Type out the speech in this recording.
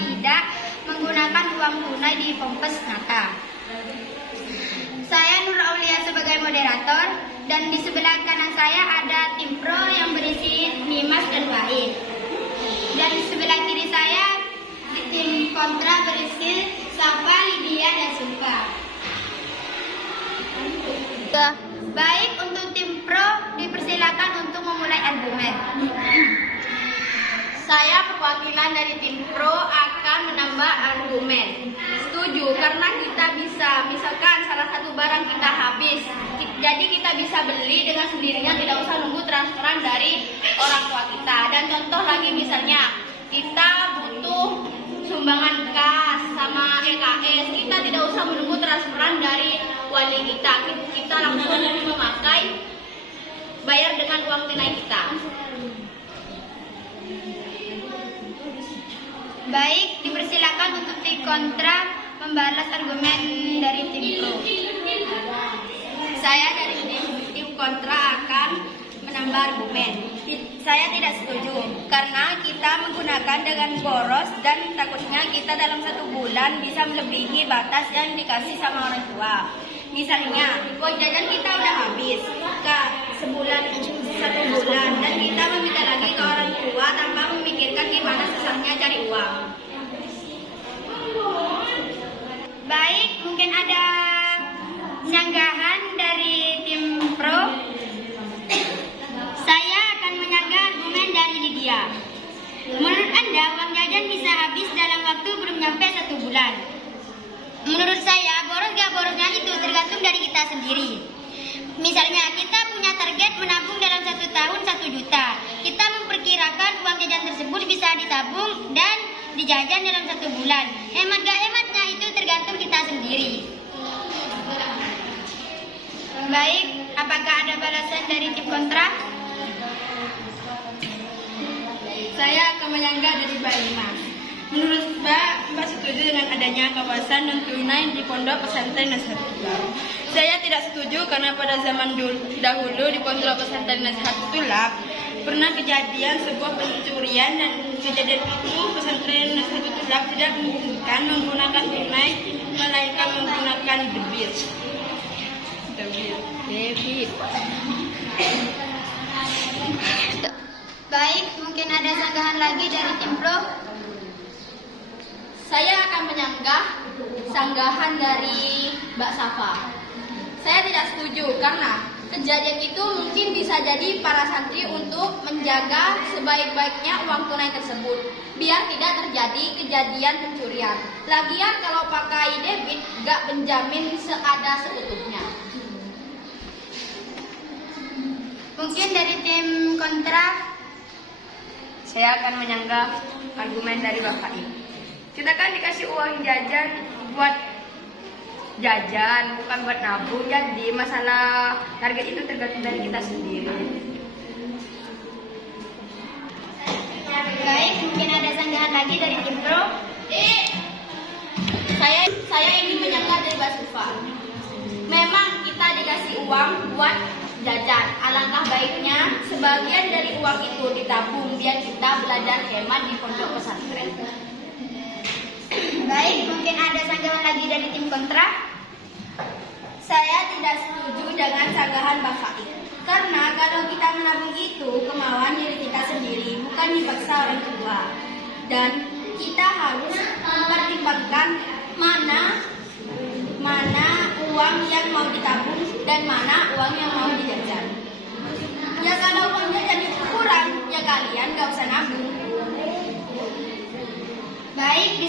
jika tidak menggunakan uang tunai di Pompes Nata. Saya Nur Aulia sebagai moderator, dan di sebelah kanan saya ada tim pro yang berisi Nimas dan Wahid. Dan di sebelah kiri saya di tim kontra berisi Safa, Lydia, dan Suka. Baik, untuk tim pro dipersilakan untuk memulai argumen. Saya perwakilan dari tim pro akan menambah argumen. Setuju, karena kita bisa, misalkan salah satu barang kita habis, jadi kita bisa beli dengan sendirinya, tidak usah nunggu transferan dari orang tua kita. Dan contoh lagi misalnya, kita butuh sumbangan kas sama EKS, kita tidak usah menunggu transferan dari wali kita. Kita langsung memakai, bayar dengan uang tunai kita. Baik, dipersilakan untuk tim kontra membalas argumen dari tim pro. Saya dari tim kontra akan menambah argumen. Saya tidak setuju karena kita menggunakan dengan boros dan takutnya kita dalam 1 bulan bisa melebihi batas yang dikasih sama orang tua. Misalnya, uang jajan kita udah habis ke 1 bulan dan kita meminta lagi ke orang tua tanpa memikirkan gimana susahnya cari uang. Baik, mungkin ada penyanggahan dari tim pro. Saya akan menyanggah argumen dari Lydia. Menurut Anda, uang jajan bisa habis dalam waktu belum nyampe 1 bulan. Menurut saya, boros gak borosnya itu tergantung dari kita sendiri. Misalnya, kita punya target menabung dalam 1 tahun 1 juta. Kita memperkirakan uang jajan tersebut bisa ditabung dan dijajan dalam 1 bulan. Hemat gak hematnya itu tergantung kita sendiri. Baik, apakah ada balasan dari tim kontra? Saya akan menyanggah dari Mbak Lima. Menurut Mbak setuju dengan adanya kawasan non-tunai di Pondok Pesantren Nasahatullah. Saya tidak setuju karena pada zaman dahulu di Pondok Pesantren Nasahatullah pernah kejadian sebuah pencurian, dan kejadian itu pesantren Nasahatullah tidak memungkinkan menggunakan tunai melainkan menggunakan debit. Baik, mungkin ada sanggahan lagi dari tim pro. Saya akan menyanggah sanggahan dari Mbak Safa. Saya tidak setuju karena kejadian itu mungkin bisa jadi para santri untuk menjaga sebaik-baiknya uang tunai tersebut, biar tidak terjadi kejadian pencurian. Lagian kalau pakai debit gak menjamin seada seutuhnya. Mungkin dari tim kontra. Saya akan menyanggah argumen dari Bapak Ibu. Kita kan dikasih uang jajan buat jajan, bukan buat nabung. Jadi masalah target itu tergantung dari kita sendiri. Baik, mungkin ada sanggahan lagi dari tim pro. Saya ingin menyanggah dari Mbak Sufa. Memang kita dikasih uang buat jajan. Alangkah baiknya sebagian dari uang itu ditabung biar kita belajar hemat di pondok pesantren. Baik, mungkin ada sanggahan lagi dari tim kontra. Saya tidak setuju dengan sanggahan Bapak Ibu. Karena kalau kita menabung itu kemauan diri kita sendiri, bukan dipaksa orang tua. Dan kita harus mempertimbangkan mana uang yang mau ditabung dan mana uang yang mau dijajan. Ya kalau uangnya jadi kurang, ya kalian gak usah nabung. Baik,